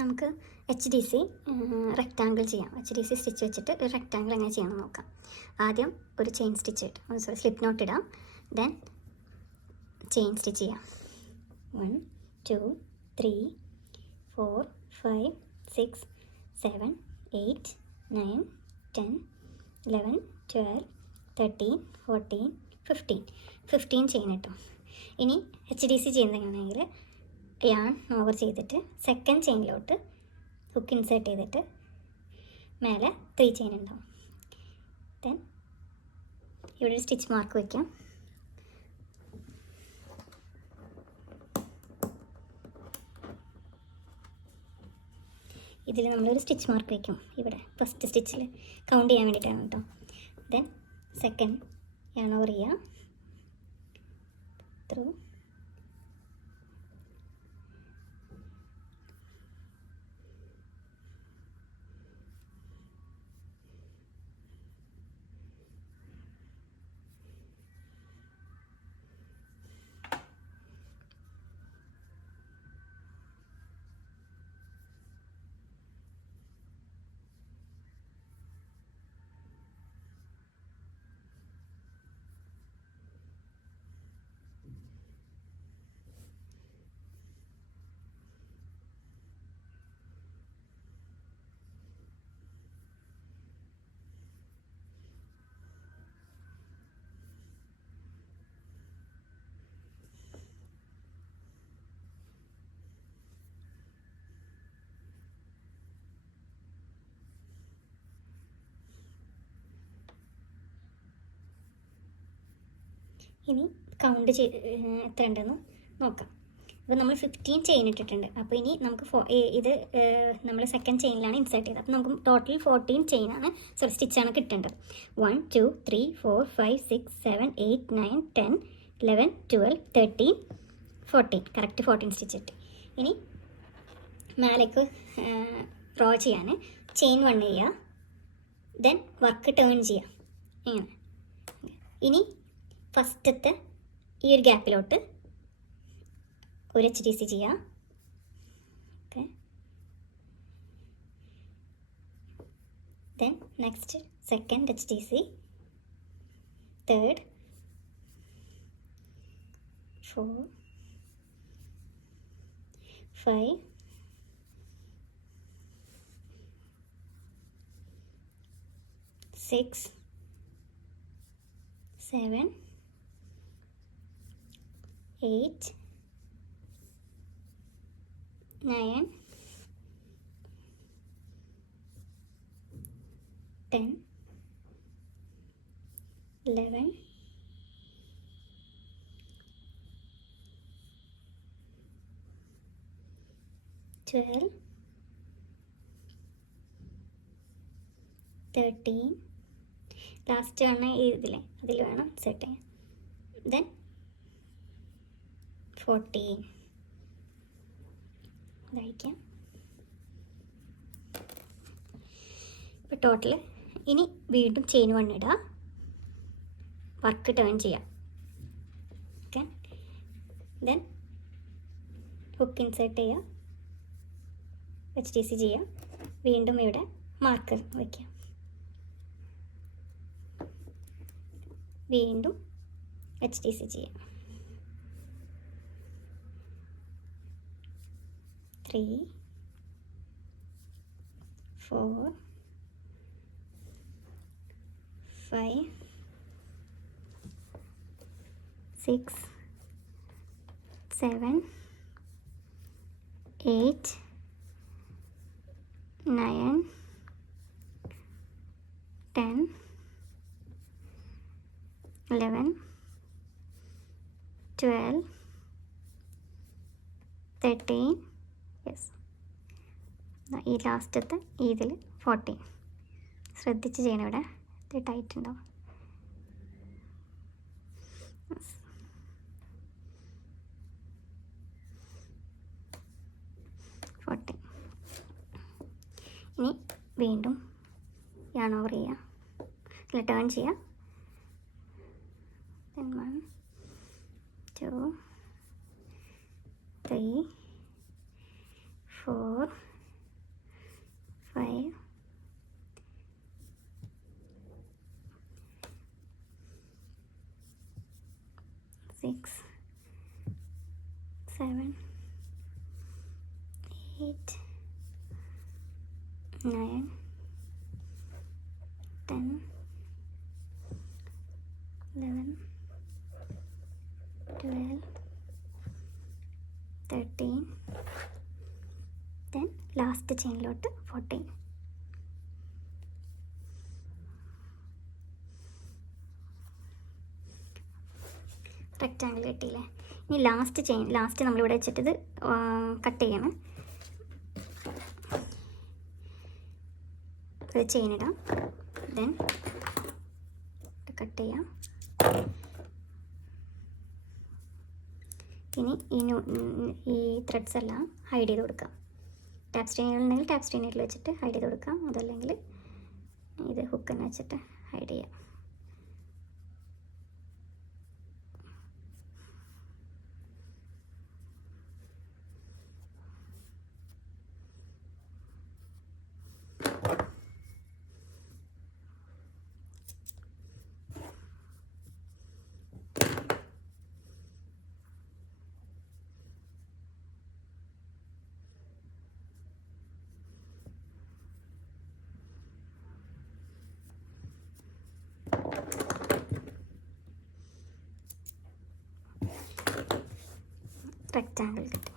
നമുക്ക് HDC rectangle ചെയ്യാം. HDC stitch വെച്ചിട്ട് ഒരു റെക്റ്റാങ്കിൾ എങ്ങനെ ചെയ്യണമെന്ന് നോക്കാം. ആദ്യം ഒരു ചെയിൻ സ്റ്റിച്ച് ഇട്ട് സ്ലിപ്പ് നോട്ട് ഇടാം. ദെൻ ചെയിൻ സ്റ്റിച്ച് ചെയ്യാം. 1 2 3 4 5 6 7 8 9 10 11 12 13 14 15 ചെയിൻ ഇട്ടു. ഇനി HDC ചെയ്യുന്നതാണെങ്കിൽ യാൺ ഓവർ ചെയ്തിട്ട് സെക്കൻഡ് ചെയിനിലോട്ട് ഹുക്ക് ഇൻസേർട്ട് ചെയ്തിട്ട് മേലെ 3 ചെയിൻ ഉണ്ടാവും. ദെൻ ഇവിടെ ഒരു സ്റ്റിച്ച് മാർക്ക് വയ്ക്കാം. ഇതിൽ നമ്മളൊരു സ്റ്റിച്ച് മാർക്ക് വയ്ക്കും. ഇവിടെ ഫസ്റ്റ് സ്റ്റിച്ചിൽ കൗണ്ട് ചെയ്യാൻ വേണ്ടിയിട്ടാണ് കേട്ടോ. ദെൻ സെക്കൻഡ് യാൺ ഓവർ ചെയ്യുക. ത്രൂ ഇനി കൗണ്ട് എത്ര ഉണ്ടെന്ന് നോക്കാം. അപ്പോൾ നമ്മൾ 15 ചെയിൻ ഇട്ടിട്ടുണ്ട്. അപ്പോൾ ഇനി നമുക്ക് ഇത് നമ്മൾ സെക്കൻഡ് ചെയിനിലാണ് ഇൻസേർട്ട് ചെയ്തത്. അപ്പോൾ നമുക്ക് ടോട്ടൽ 14 ചെയിനാണ് സ്റ്റിച്ചാണ് കിട്ടേണ്ടത്. 1 2 3 4 5 6 7 8 9 10 11 12 13 14 കറക്റ്റ് 14 സ്റ്റിച്ച് ഇട്ട്. ഇനി മേലേക്ക് റോ ചെയ്യാൻ ചെയിൻ 1 ചെയ്യുക. ദെൻ വർക്ക് ടേൺ ചെയ്യുക. ഇങ്ങനെ. ഇനി ഫസ്റ്റത്തെ ഈ ഒരു ഗ്യാപ്പിലോട്ട് ഒരു HDC ചെയ്യുക. Okay. Then next second HDC, third, 4 5 6 7 8 9 10 11 12 13 last ആണ് അതിൽ വേണം സെറ്റ് ചെയ്യാൻ. ദെൻ 14 ഇതായിരിക്കാം. ഇപ്പോൾ ടോട്ടൽ. ഇനി വീണ്ടും ചെയിൻ 1 ഇടുക, വർക്ക് ടേൺ ചെയ്യാം. ഓക്കെ. ദെൻ ഹുക്ക് ഇൻസേർട്ട് ചെയ്യുക, HDC ചെയ്യുക. വീണ്ടും ഇവിടെ മാർക്ക് വയ്ക്കുക. വീണ്ടും HDC ചെയ്യാം. 3 4 5 6 7 8 9 10 11 12 13 യെസ്. ഈ ലാസ്റ്റത്തെ ഇതിൽ 14 ശ്രദ്ധിച്ച് ചെയ്യണം. ഇവിടെ ഇത് ടൈറ്റ് ഉണ്ടാവും. ഇനി വീണ്ടും യാൺ ഓവർ ചെയ്യുക, അല്ല ടേൺ ചെയ്യുക. 1 2 3 4 6 7 8 9 10 11 12 13 then ലാസ്റ്റ് ചെയിനിലോട്ട് 14. റെക്റ്റാങ്കിൾ കിട്ടിയില്ലേ? ഇനി ലാസ്റ്റ് നമ്മളിവിടെ വെച്ചിട്ട് ഇത് കട്ട് ചെയ്യണം. ഒരു ചെയിൻ ഇടാം, ദെൻ കട്ട് ചെയ്യാം. ഇനി ഈ ത്രെഡ്സ് എല്ലാം ഹൈഡ് ചെയ്ത് കൊടുക്കാം. ടാപ്സ്റ്റേ നീഡിൽ ഉണ്ടെങ്കിൽ ടാപ്സ്റ്റേ നീഡിൽ വെച്ചിട്ട് ഹൈഡ് ചെയ്ത് കൊടുക്കാം, അതല്ലെങ്കിൽ ഇത് ഹുക്ക് തന്നെ വെച്ചിട്ട് ഹൈഡ് ചെയ്യാം. റെക്റ്റാങ്കിൾ കിട്ടി.